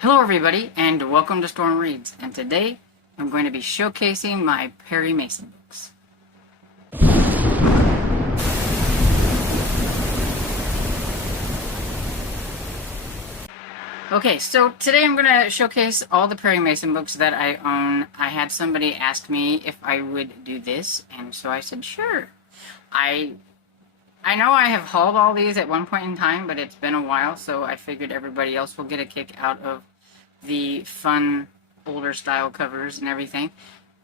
Hello everybody, and welcome to Storm Reads, and today I'm going to be showcasing my Perry Mason books. Okay, so today I'm going to showcase all the Perry Mason books that I own. I had somebody ask me if I would do this, and so I said sure. I know I have hauled all these at one point in time, but it's been a while, so I figured everybody else will get a kick out of the fun older style covers and everything.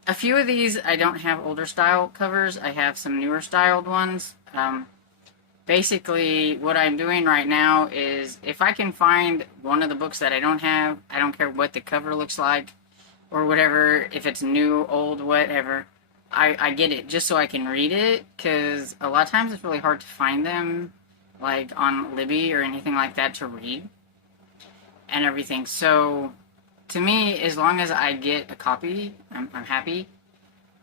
A few of these I don't have older style covers. I have some newer styled ones. Basically what I'm doing right now is if I can find one of the books that I don't have, I don't care what the cover looks like or whatever, if it's new, old, whatever, I get it just so I can read it, because a lot of times it's really hard to find them like on Libby or anything like that to read and everything. So to me, as long as I get a copy, I'm happy.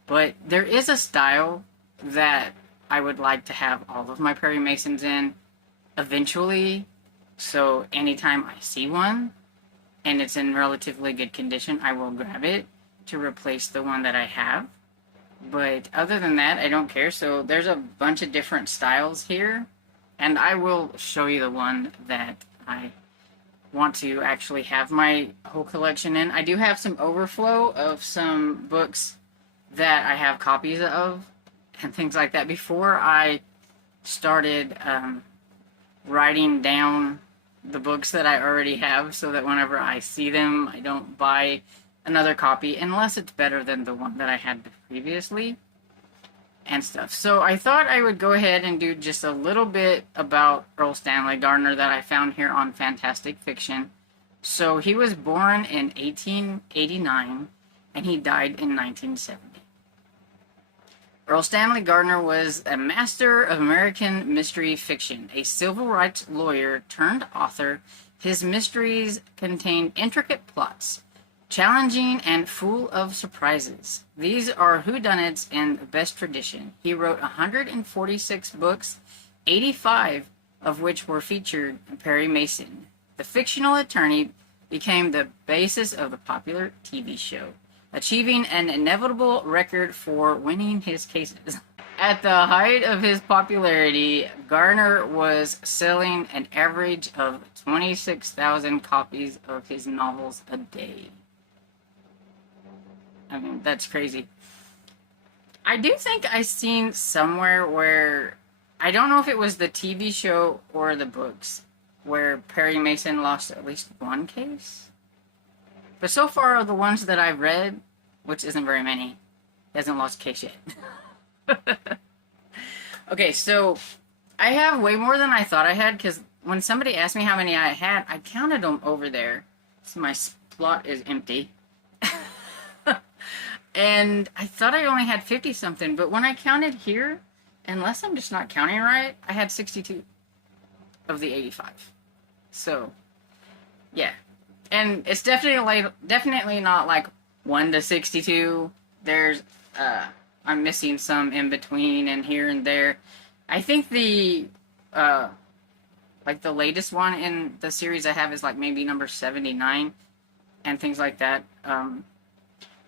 But there is a style that I would like to have all of my Perry Masons in eventually. So anytime I see one and it's in relatively good condition, I will grab it to replace the one that I have. But other than that, I don't care. So there's a bunch of different styles here, and I will show you the one that I want to actually have my whole collection in. I do have some overflow of some books that I have copies of and things like that. Before I started writing down the books that I already have, so that whenever I see them, I don't buy another copy unless it's better than the one that I had previously and stuff. So I thought I would go ahead and do just a little bit about Erle Stanley Gardner that I found here on Fantastic Fiction. So he was born in 1889 and he died in 1970. Erle Stanley Gardner was a master of American mystery fiction, a civil rights lawyer turned author. His mysteries contain intricate plots, challenging and full of surprises. These are whodunits in the best tradition. He wrote 146 books, 85 of which were featured in Perry Mason. The fictional attorney became the basis of the popular TV show, achieving an inevitable record for winning his cases. At the height of his popularity, Gardner was selling an average of 26,000 copies of his novels a day. I mean, that's crazy. I do think I seen somewhere where, I don't know if it was the TV show or the books, where Perry Mason lost at least one case. But so far, the ones that I've read, which isn't very many, he hasn't lost a case yet. Okay, so I have way more than I thought I had, because when somebody asked me how many I had, I counted them over there. So my slot is empty. And I thought I only had 50-something, but when I counted here, unless I'm just not counting right, I had 62 of the 85. So, yeah. And it's definitely not like 1 to 62. There's, I'm missing some in between and here and there. I think the, like the latest one in the series I have is like maybe number 79 and things like that.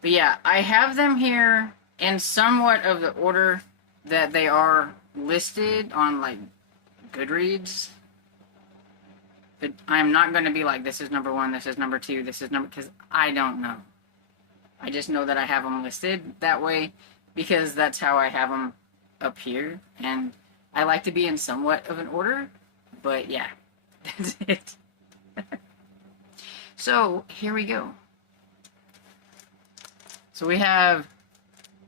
But yeah, I have them here in somewhat of the order that they are listed on, like, Goodreads. But I'm not going to be like, this is number 1, this is number 2, this is number... because I don't know. I just know that I have them listed that way because that's how I have them up here. And I like to be in somewhat of an order. But yeah, that's it. So, here we go. So we have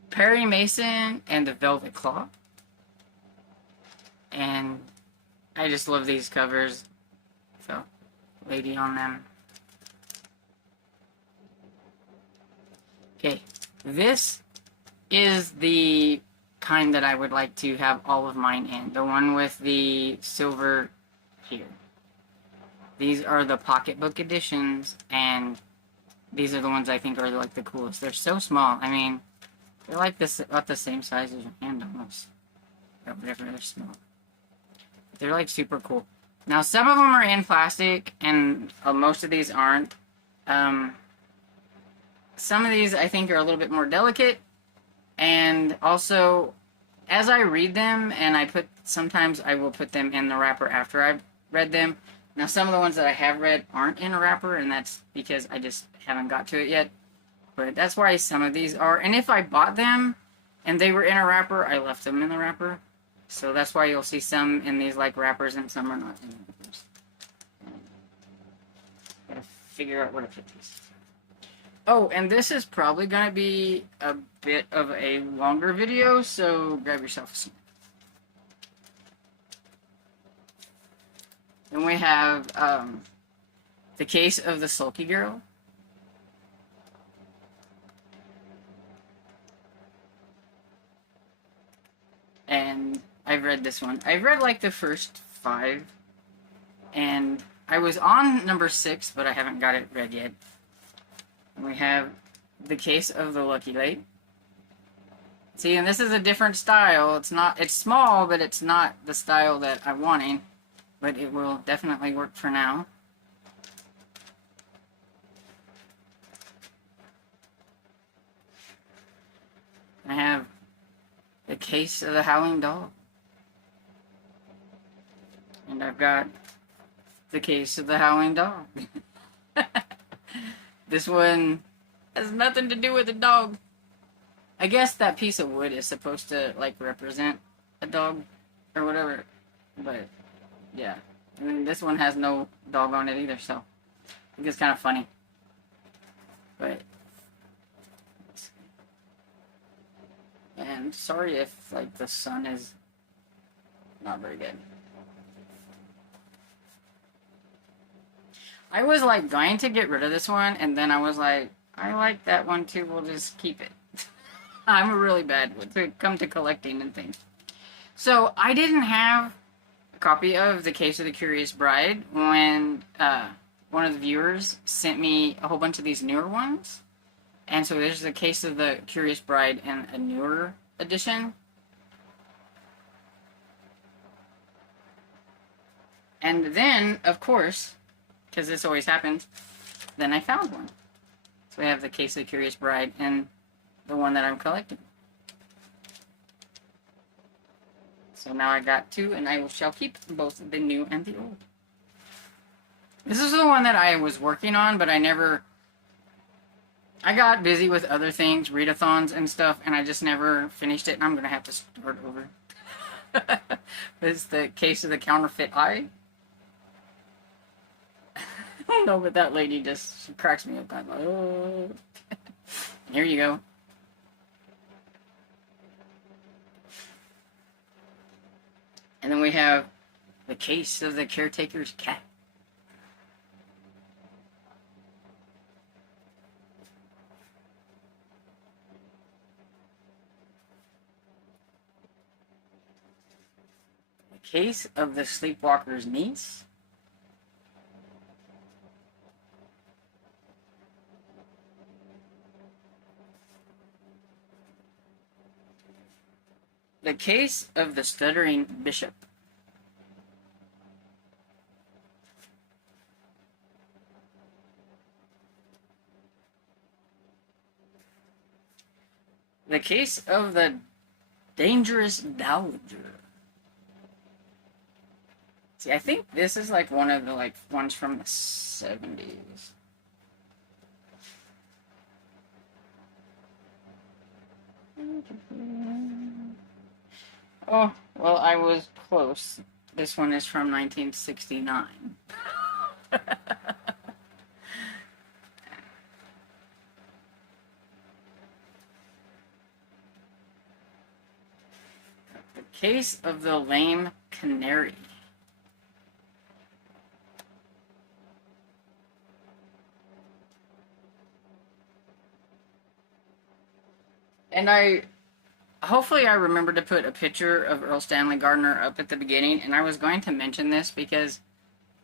Perry Mason and the Velvet Claw. And I just love these covers. So, lady on them. Okay, this is the kind that I would like to have all of mine in. The one with the silver here. These are the pocketbook editions, and these are the ones I think are like the coolest. They're so small. I mean, they're like this, about the same size as your hand almost. Or whatever, they're small. They're like super cool. Now, some of them are in plastic, and most of these aren't. Some of these I think are a little bit more delicate, and also as I read them, and sometimes I will put them in the wrapper after I've read them. Now, some of the ones that I have read aren't in a wrapper, and that's because I just haven't got to it yet. But that's why some of these are. And if I bought them and they were in a wrapper, I left them in the wrapper. So that's why you'll see some in these like wrappers and some are not in wrappers. Gotta figure out where to put these. Oh, and this is probably gonna be a bit of a longer video, so grab yourself a snack. Then we have The Case of the Sulky Girl. And I've read this one. I've read like the first 5. And I was on number 6, but I haven't got it read yet. And we have The Case of the Lucky Lake. See, and this is a different style. It's small, but it's not the style that I'm wanting. But it will definitely work for now. I have The Case of the Howling Dog. And I've got The Case of the Howling Dog. This one has nothing to do with a dog. I guess that piece of wood is supposed to, like, represent a dog or whatever. But, yeah. I mean, this one has no dog on it either, so I think it's kind of funny. But, and sorry if, like, the sun is not very good. I was, like, going to get rid of this one, and then I was like, I like that one too, we'll just keep it. I'm really bad when it comes to collecting and things. So, I didn't have a copy of The Case of the Curious Bride when one of the viewers sent me a whole bunch of these newer ones. And so there's The Case of the Curious Bride in a newer edition. And then, of course, because this always happens, then I found one. So we have The Case of the Curious Bride and the one that I'm collecting. So now I got 2, and I shall keep both the new and the old. This is the one that I was working on, but I got busy with other things, readathons and stuff, and I just never finished it, and I'm going to have to start over. This is The Case of the Counterfeit Eye. I don't know, but that lady she cracks me up. I'm like, oh. Here you go. And then we have The Case of the Caretaker's Cat. The Case of the Sleepwalker's Niece. The Case of the Stuttering Bishop. The Case of the Dangerous Dowager. See, I think this is like one of the ones from the 70s. Oh, well, I was close. This one is from 1969. The Case of the Lame Canary. And hopefully I remember to put a picture of Erle Stanley Gardner up at the beginning, and I was going to mention this because,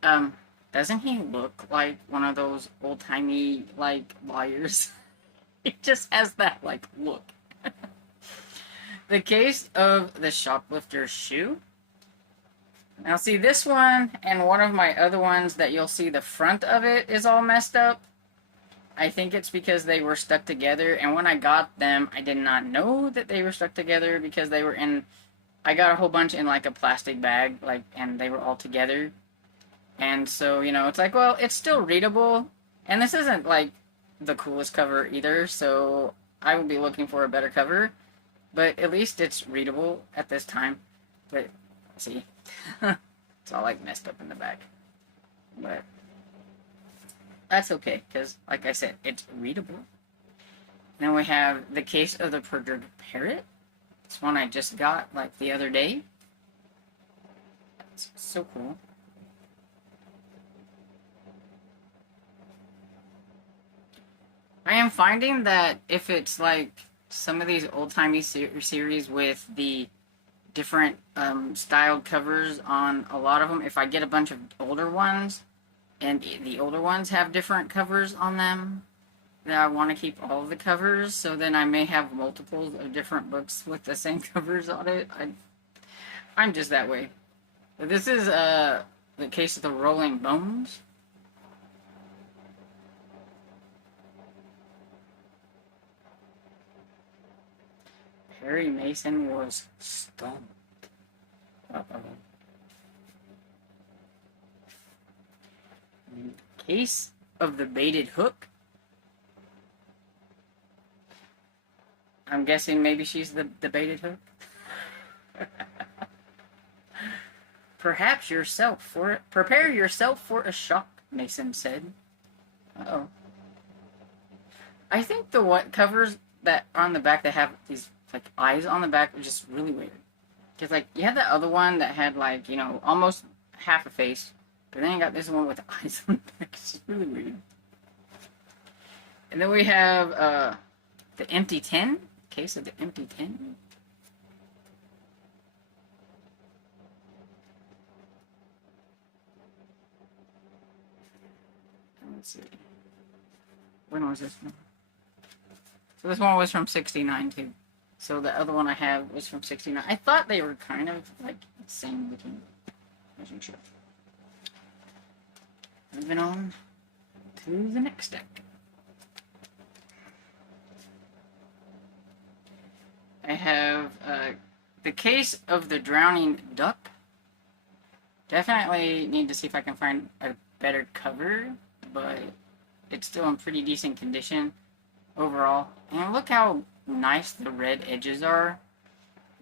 doesn't he look like one of those old-timey, lawyers? He just has that, look. The Case of the Shoplifter's Shoe. Now, see, this one and one of my other ones that you'll see the front of it is all messed up. I think it's because they were stuck together, and when I got them, I did not know that they were stuck together because they were in. I got a whole bunch in like a plastic bag, like, and they were all together. And so, you know, it's like, well, it's still readable, and this isn't like the coolest cover either, so I would be looking for a better cover, but at least it's readable at this time. But, see, it's all like messed up in the back. But that's okay, because, like I said, it's readable. Then we have The Case of the Perjured Parrot. This one I just got, like, the other day. It's so cool. I am finding that if it's, like, some of these old-timey series with the different styled covers on a lot of them, if I get a bunch of older ones, and the older ones have different covers on them, then I want to keep all of the covers, so then I may have multiples of different books with the same covers on it. I'm just that way. But this is The Case of the Rolling Bones. Perry Mason was stumped. Uh-oh. Case of the Baited Hook. I'm guessing maybe she's the baited hook. Prepare yourself for a shock, Mason said. Uh-oh. I think the what covers that on the back that have these like eyes on the back are just really weird. Because like you had the other one that had like, you know, almost half a face, but then you got this one with eyes on the back. It's just really weird. And then we have the Empty Tin. Case of the Empty Tin. Let's see. When was this one? So this one was from 69 too. So the other one I have was from 69. I thought they were kind of like the same looking. I wasn't sure. Moving on to the next deck. I have The Case of the Drowning Duck. Definitely need to see if I can find a better cover, but it's still in pretty decent condition overall. And look how nice the red edges are.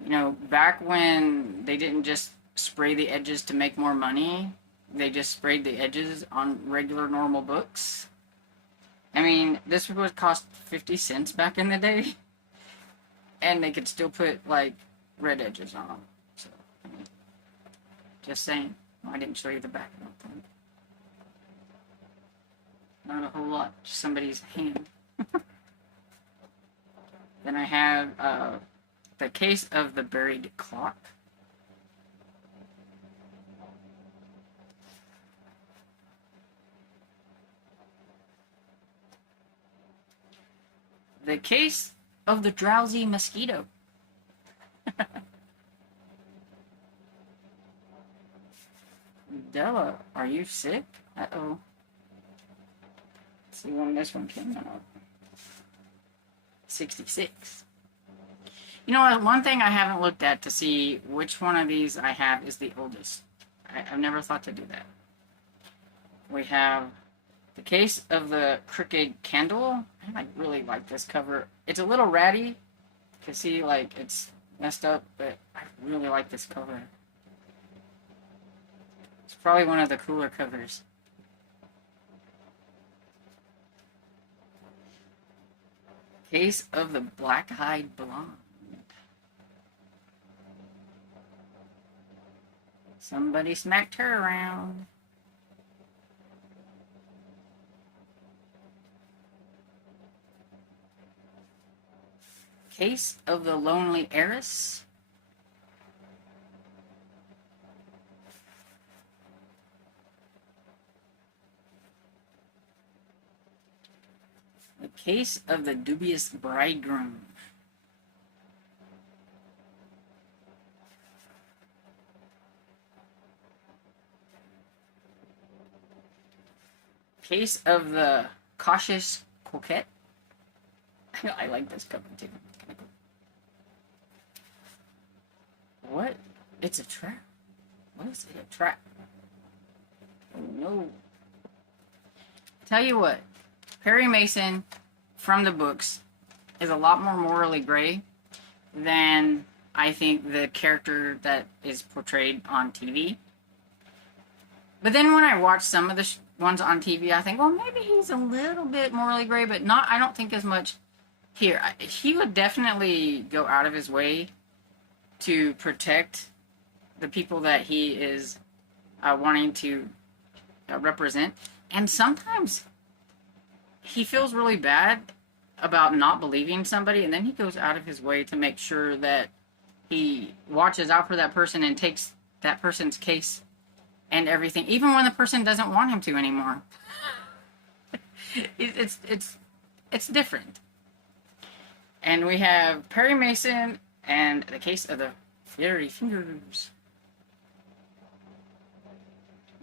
You know, back when they didn't just spray the edges to make more money, they just sprayed the edges on regular normal books. I mean, this would cost 50 cents back in the day. And they could still put, like, red edges on them. So, I mean, just saying. Oh, I didn't show you the back of them. Not a whole lot. Just somebody's hand. Then I have The Case of the Buried Clock. The Case of the Drowsy Mosquito. Della, are you sick? Uh-oh. Let's see when this one came out. 66. You know, one thing I haven't looked at to see which one of these I have is the oldest. I've never thought to do that. We have The Case of the Crooked Candle. I really like this cover. It's a little ratty. You can see, like, it's messed up, but I really like this cover. It's probably one of the cooler covers. Case of the Black-Eyed Blonde. Somebody smacked her around. Case of the Lonely Heiress. The Case of the Dubious Bridegroom. Case of the Cautious Coquette. I like this cover too. What? It's a trap. What is it? A trap? Oh no. Tell you what, Perry Mason from the books is a lot more morally gray than I think the character that is portrayed on TV. But then when I watch some of the ones on TV, I think, well, maybe he's a little bit morally gray, but not, I don't think as much here. He would definitely go out of his way to protect the people that he is wanting to represent. And sometimes he feels really bad about not believing somebody, and then he goes out of his way to make sure that he watches out for that person and takes that person's case and everything, even when the person doesn't want him to anymore. It's different. And we have Perry Mason and the case of the Fairy Fingers.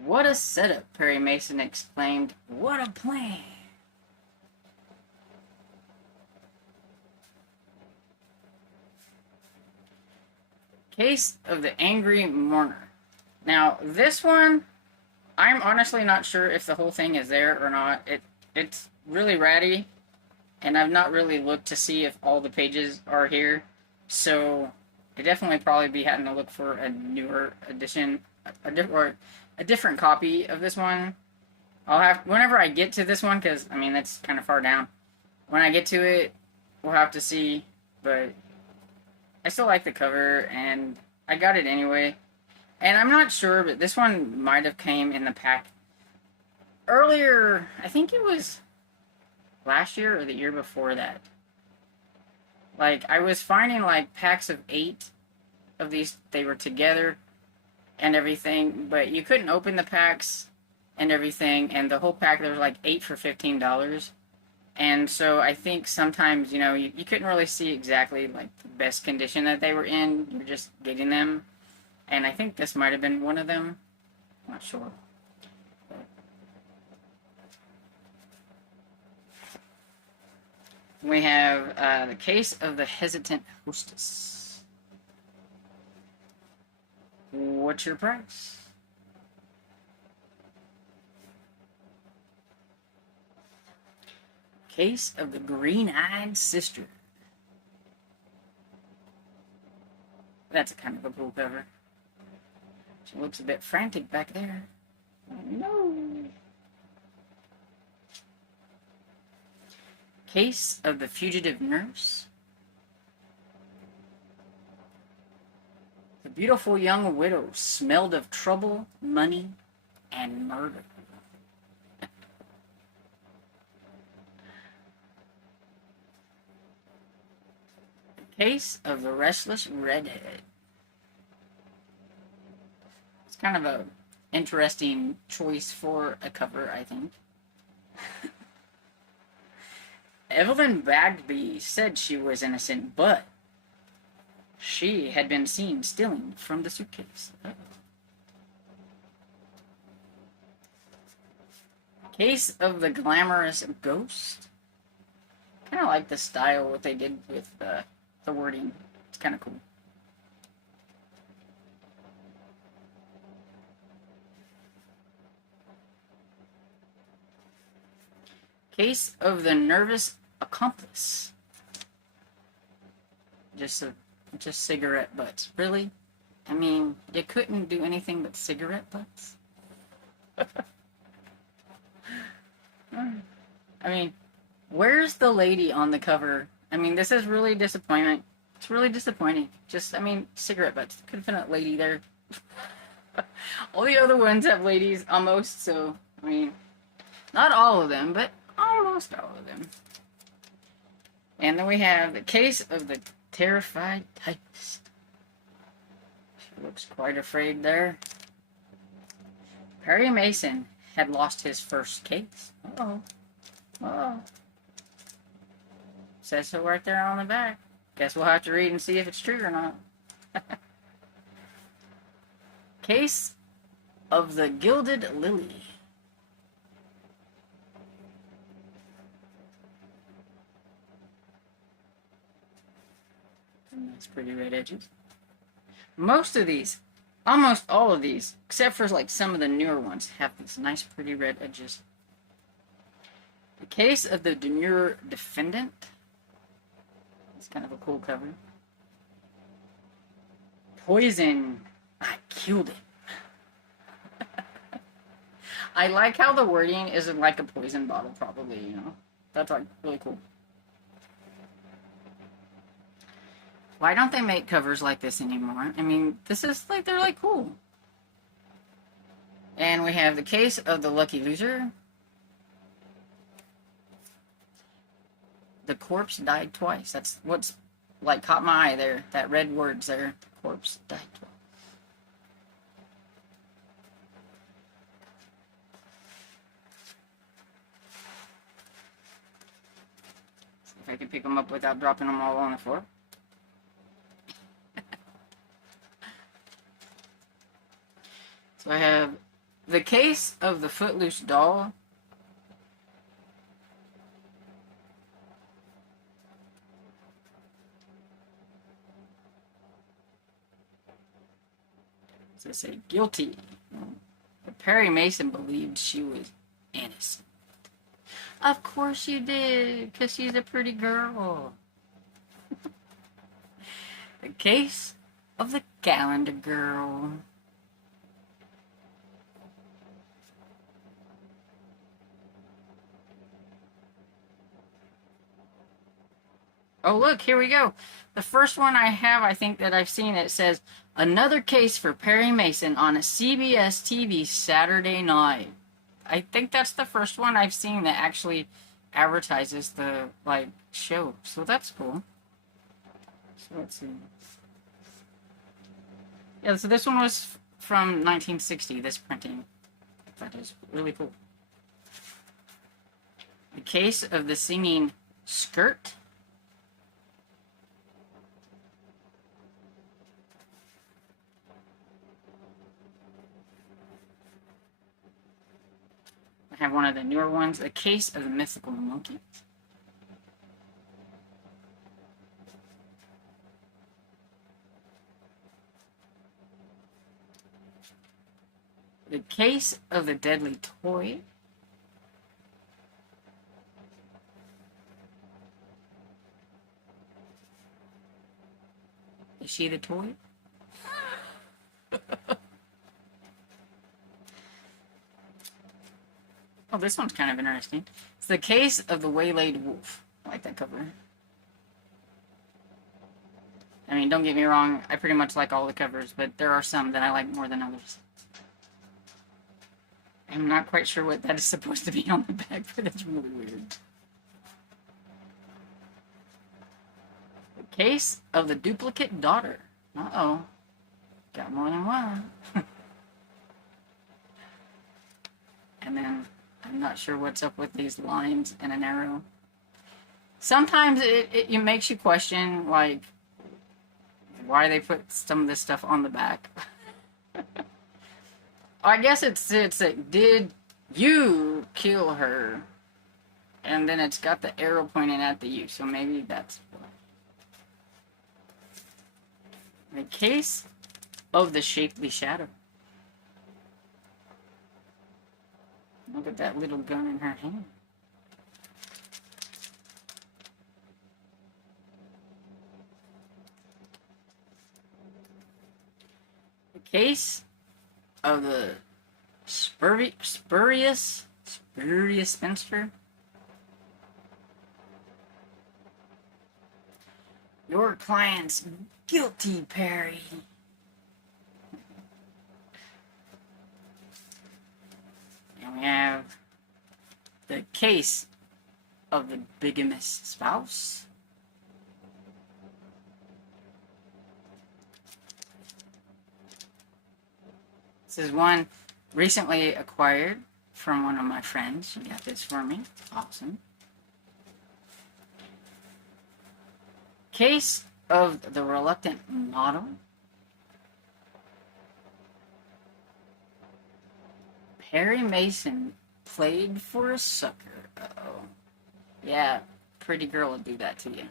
What a setup, Perry Mason exclaimed. What a plan. Case of the Angry Mourner. Now, this one, I'm honestly not sure if the whole thing is there or not. It's really ratty, and I've not really looked to see if all the pages are here. So, I definitely probably be having to look for a newer edition, or a different copy of this one. I'll have, whenever I get to this one, because, I mean, that's kind of far down. When I get to it, we'll have to see, but I still like the cover, and I got it anyway. And I'm not sure, but this one might have came in the pack earlier. I think it was last year or the year before that. Like, I was finding, like, packs of 8 of these. They were together and everything, but you couldn't open the packs and everything. And the whole pack, there was, like, 8 for $15. And so I think sometimes, you know, you couldn't really see exactly, like, the best condition that they were in. You're just getting them. And I think this might have been one of them. I'm not sure. We have the case of the hesitant hostess. What's your price? Case of the green-eyed sister. That's a kind of a cool cover. She looks a bit frantic back there. Oh, no. Case of the fugitive nurse. The beautiful young widow smelled of trouble, money, and murder. The case of the restless redhead. It's kind of a interesting choice for a cover, I think. Evelyn Bagby said she was innocent, but she had been seen stealing from the suitcase. Case of the glamorous ghost. Kind of like the style, what they did with the wording. It's kind of cool. Case of the nervous accomplice. Just cigarette butts. Really? I mean, you couldn't do anything but cigarette butts? I mean, where's the lady on the cover? I mean, this is really disappointment. It's really disappointing. Just, I mean, cigarette butts. Could have been a lady there. All the other ones have ladies, almost, so, I mean, not all of them, but almost all of them. And then we have the case of the terrified typist. She looks quite afraid there. Perry Mason had lost his first case. Uh-oh. Uh-oh. Says so right there on the back. Guess we'll have to read and see if it's true or not. Case of the Gilded Lily. Nice pretty red edges. Most of these, almost all of these, except for like some of the newer ones, have these nice pretty red edges. The Case of the Demure Defendant. It's kind of a cool cover. Poison. I killed it. I like how the wording isn't like a poison bottle, probably, you know. That's like really cool. Why don't they make covers like this anymore? I mean, this is like, they're like cool. And we have The Case of the Lucky Loser. The corpse died twice. That's what's like caught my eye there. That red words there. The corpse died twice. See if I can pick them up without dropping them all on the floor. So I have The Case of the Footloose Doll. So I say guilty. But Perry Mason believed she was innocent. Of course you did, because she's a pretty girl. The Case of the Calendar Girl. Oh, look, here we go. The first one I have, I think that I've seen, it says, another case for Perry Mason on a CBS TV Saturday night. I think that's the first one I've seen that actually advertises the, like, show. So that's cool. So let's see. Yeah, so this one was from 1960, this printing. That is really cool. The Case of the Singing Skirt. I have one of the newer ones, The Case of the Mythical Monkey. The Case of the Deadly Toy. Is she the toy? Oh, this one's kind of interesting. It's The Case of the Waylaid Wolf. I like that cover. I mean, don't get me wrong, I pretty much like all the covers, but there are some that I like more than others. I'm not quite sure what that is supposed to be on the back, but it's really weird. The Case of the Duplicate Daughter. Uh-oh. Got more than one. And then, I'm not sure what's up with these lines and an arrow. Sometimes it makes you question, like, why they put some of this stuff on the back. I guess it's like, did you kill her? And then it's got the arrow pointing at the you, so maybe that's why. The Case of the Shapely Shadow. Look at that little gun in her hand. The Case of the Spurious Spinster. Your client's guilty, Perry. And we have The Case of the Bigamous Spouse. This is one recently acquired from one of my friends. She got this for me. Awesome. Case of the Reluctant Model. Perry Mason played for a sucker. Uh-oh. Yeah, pretty girl would do that to you.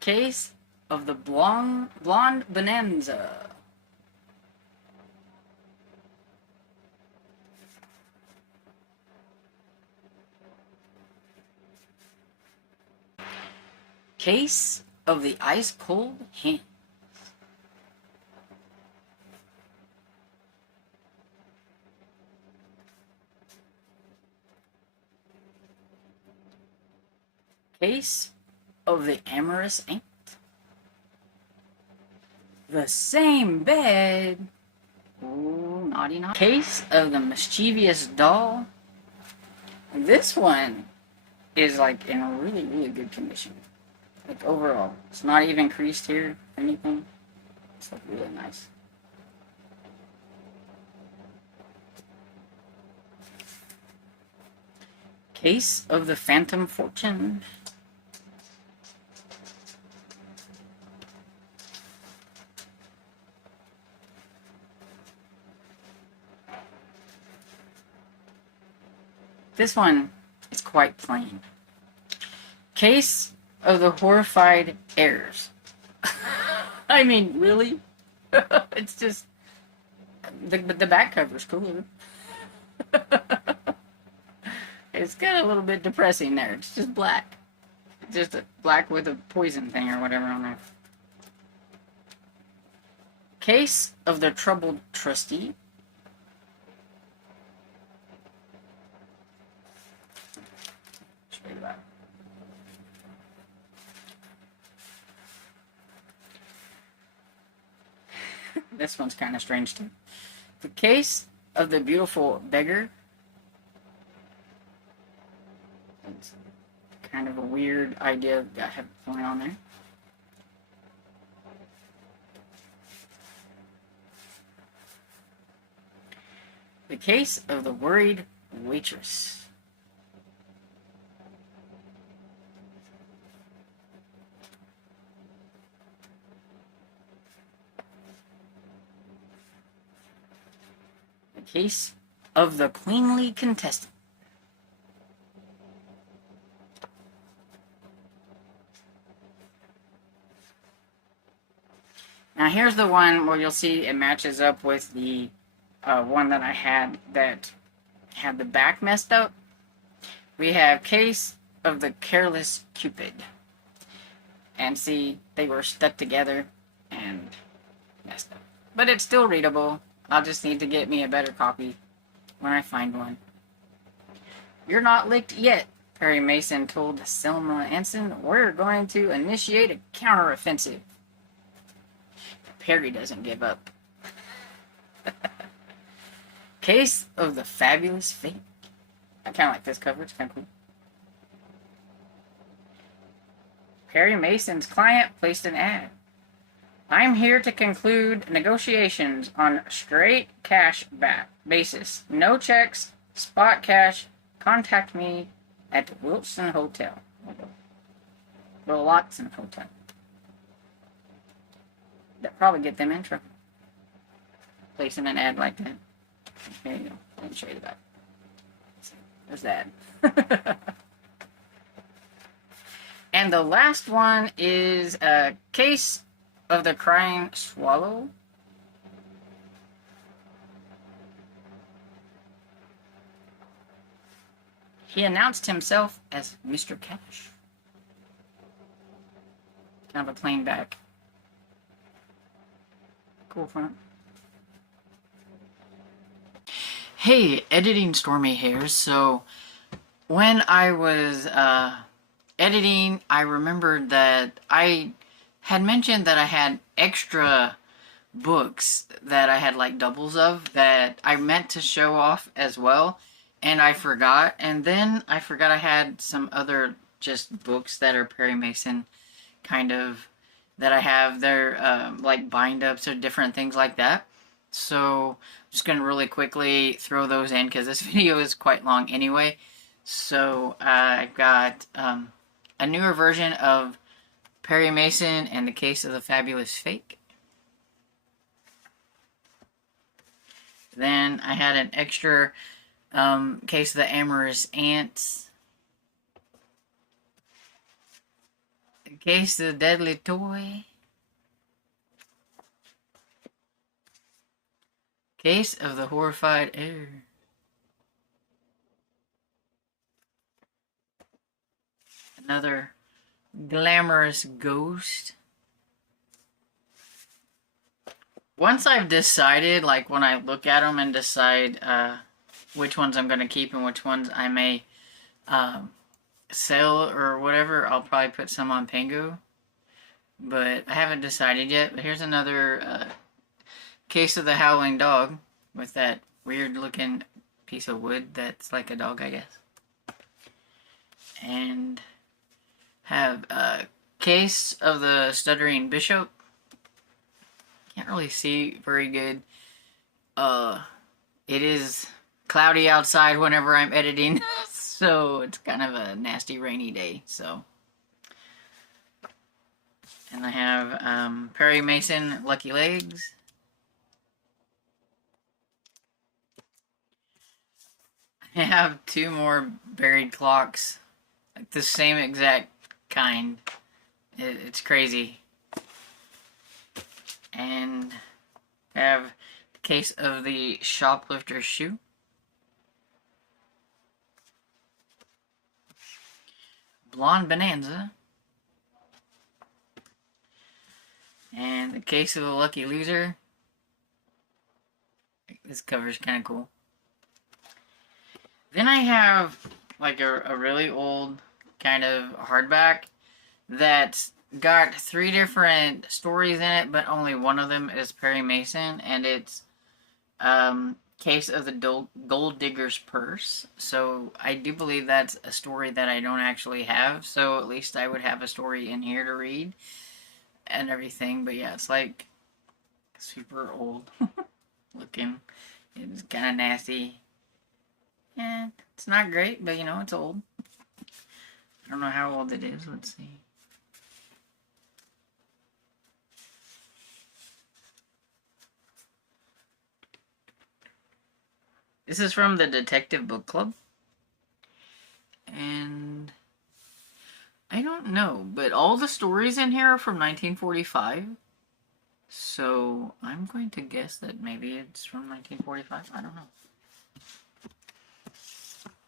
Case of the Blonde Bonanza. Case of the Ice Cold Hand. Case of the Amorous Ant. The Same Bed. Ooh, naughty, naughty. Case of the Mischievous Doll. This one is like in a really, really good condition. Like overall, it's not even creased here or anything. It's like really nice. Case of the Phantom Fortune. This one is quite plain. Case of the Horrified Heirs. I mean, really? It's just... The back cover's cooler. It's got a little bit depressing there. It's just black. Just a black with a poison thing or whatever on there. Case of the Troubled Trustee. This one's kind of strange too. The Case of the Beautiful Beggar. It's kind of a weird idea that I have going on there. The Case of the Worried Waitress. The Case of the Queenly Contestant. Now here's the one where you'll see it matches up with the one that I had that had the back messed up. We have Case of the Careless Cupid. And see, they were stuck together and messed up. But it's still readable. I'll just need to get me a better copy when I find one. You're not licked yet, Perry Mason told Selma Anson. We're going to initiate a counteroffensive. Perry doesn't give up. Case of the Fabulous Fake. I kind of like this cover. It's kind of cool. Perry Mason's client placed an ad. I'm here to conclude negotiations on straight cash basis. No checks, spot cash. Contact me at the Wilson Hotel. Well, Watson Hotel. That'd probably get them in trouble. Placing an ad like that. There you go. Let me show you the back. There's that. And the last one is a Case of the Crying Swallow. He announced himself as Mr. Cash. Kind of a plain back. Cool front. Hey, editing Stormy here. So, when I was editing, I remembered that I had mentioned that I had extra books that I had like doubles of that I meant to show off as well, and I forgot. And then I forgot I had some other just books that are Perry Mason kind of that I have. They're like bind-ups or different things like that. So I'm just going to really quickly throw those in because this video is quite long anyway. So I've got a newer version of Perry Mason and the Case of the Fabulous Fake. Then I had an extra Case of the Amorous Ants. Case of the Deadly Toy. Case of the Horrified Heir. Another glamorous ghost. Once I've decided, like when I look at them and decide which ones I'm going to keep and which ones I may sell or whatever, I'll probably put some on Pango. But I haven't decided yet. But here's another Case of the Howling Dog with that weird looking piece of wood that's like a dog, I guess. And have a Case of the Stuttering Bishop. Can't really see very good. It is cloudy outside whenever I'm editing, so it's kind of a nasty rainy day, so. And I have Perry Mason, Lucky Legs. I have two more Buried Clocks, like the same exact kind. It's crazy. And have the Case of the Shoplifter's Shoe. Blonde Bonanza. And the Case of the Lucky Loser. This cover's kind of cool. Then I have like a really old kind of hardback that's got 3 different stories in it, but only one of them is Perry Mason, and it's Case of the Gold Digger's Purse. So I do believe that's a story that I don't actually have, so at least I would have a story in here to read and everything. But yeah, it's like super old looking. It's kind of nasty. Yeah, it's not great, but you know, it's old. I don't know how old it is. Let's see. This is from the Detective Book Club. And I don't know, but all the stories in here are from 1945. So I'm going to guess that maybe it's from 1945. I don't know.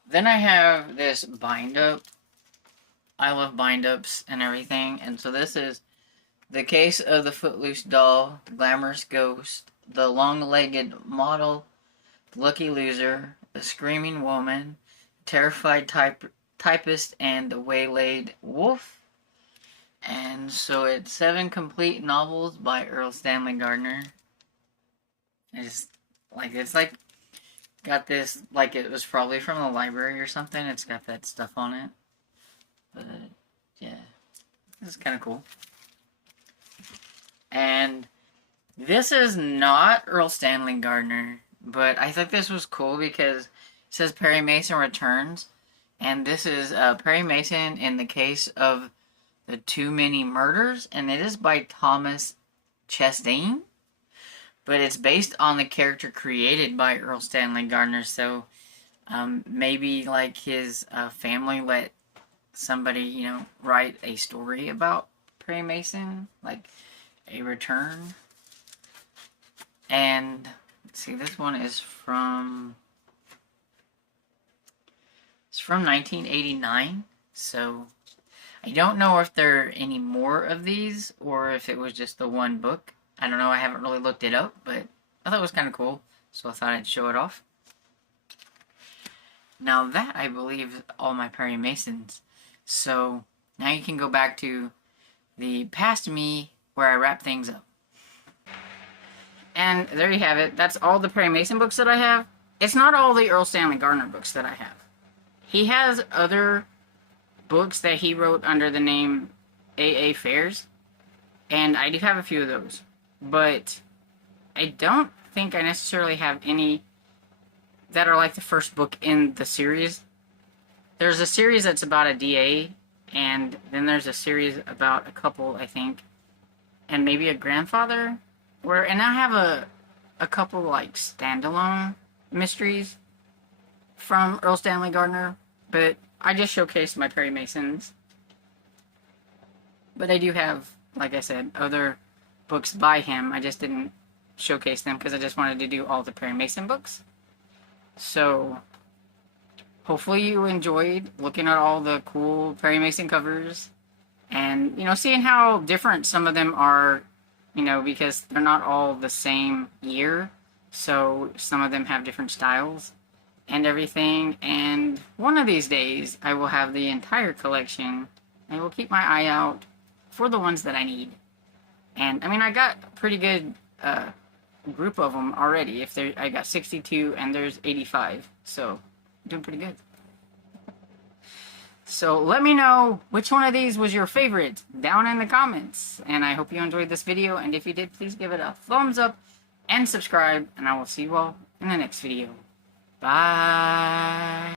Then I have this bind up. I love bind ups and everything. And so this is the Case of the Footloose Doll, Glamorous Ghost, the Long-Legged Model, Lucky Loser, the Screaming Woman, Terrified Typist, and the Waylaid Wolf. And so it's 7 complete novels by Erle Stanley Gardner. It's like got this, like it was probably from the library or something. It's got that stuff on it. But yeah, this is kind of cool. And this is not Erle Stanley Gardner, but I thought this was cool because it says Perry Mason Returns. And this is Perry Mason in the Case of the Too Many Murders. And it is by Thomas Chastain. But it's based on the character created by Erle Stanley Gardner. So maybe like his family let somebody, you know, write a story about Perry Mason. Like a return. And let's see, this one is from... It's from 1989, so I don't know if there are any more of these or if it was just the one book. I don't know, I haven't really looked it up, but I thought it was kind of cool, so I thought I'd show it off. Now that, I believe, is all my Perry Masons. So now you can go back to the past me where I wrap things up. And there you have it. That's all the Perry Mason books that I have. It's not all the Erle Stanley Gardner books that I have. He has other books that he wrote under the name A.A. Fairs, and I do have a few of those. But I don't think I necessarily have any that are like the first book in the series. There's a series that's about a DA, and then there's a series about a couple, I think, and maybe a grandfather. And I have a couple like standalone mysteries from Erle Stanley Gardner, but I just showcased my Perry Masons. But I do have, like I said, other books by him. I just didn't showcase them because I just wanted to do all the Perry Mason books. So, hopefully you enjoyed looking at all the cool Perry Mason covers. And, you know, seeing how different some of them are, you know, because they're not all the same year. So, some of them have different styles and everything. And one of these days, I will have the entire collection. I will keep my eye out for the ones that I need. And, I mean, I got a pretty good group of them already. I got 62 and there's 85. So, I'm doing pretty good. So let me know which one of these was your favorite down in the comments. And I hope you enjoyed this video. And if you did, please give it a thumbs up and subscribe. And I will see you all in the next video. Bye.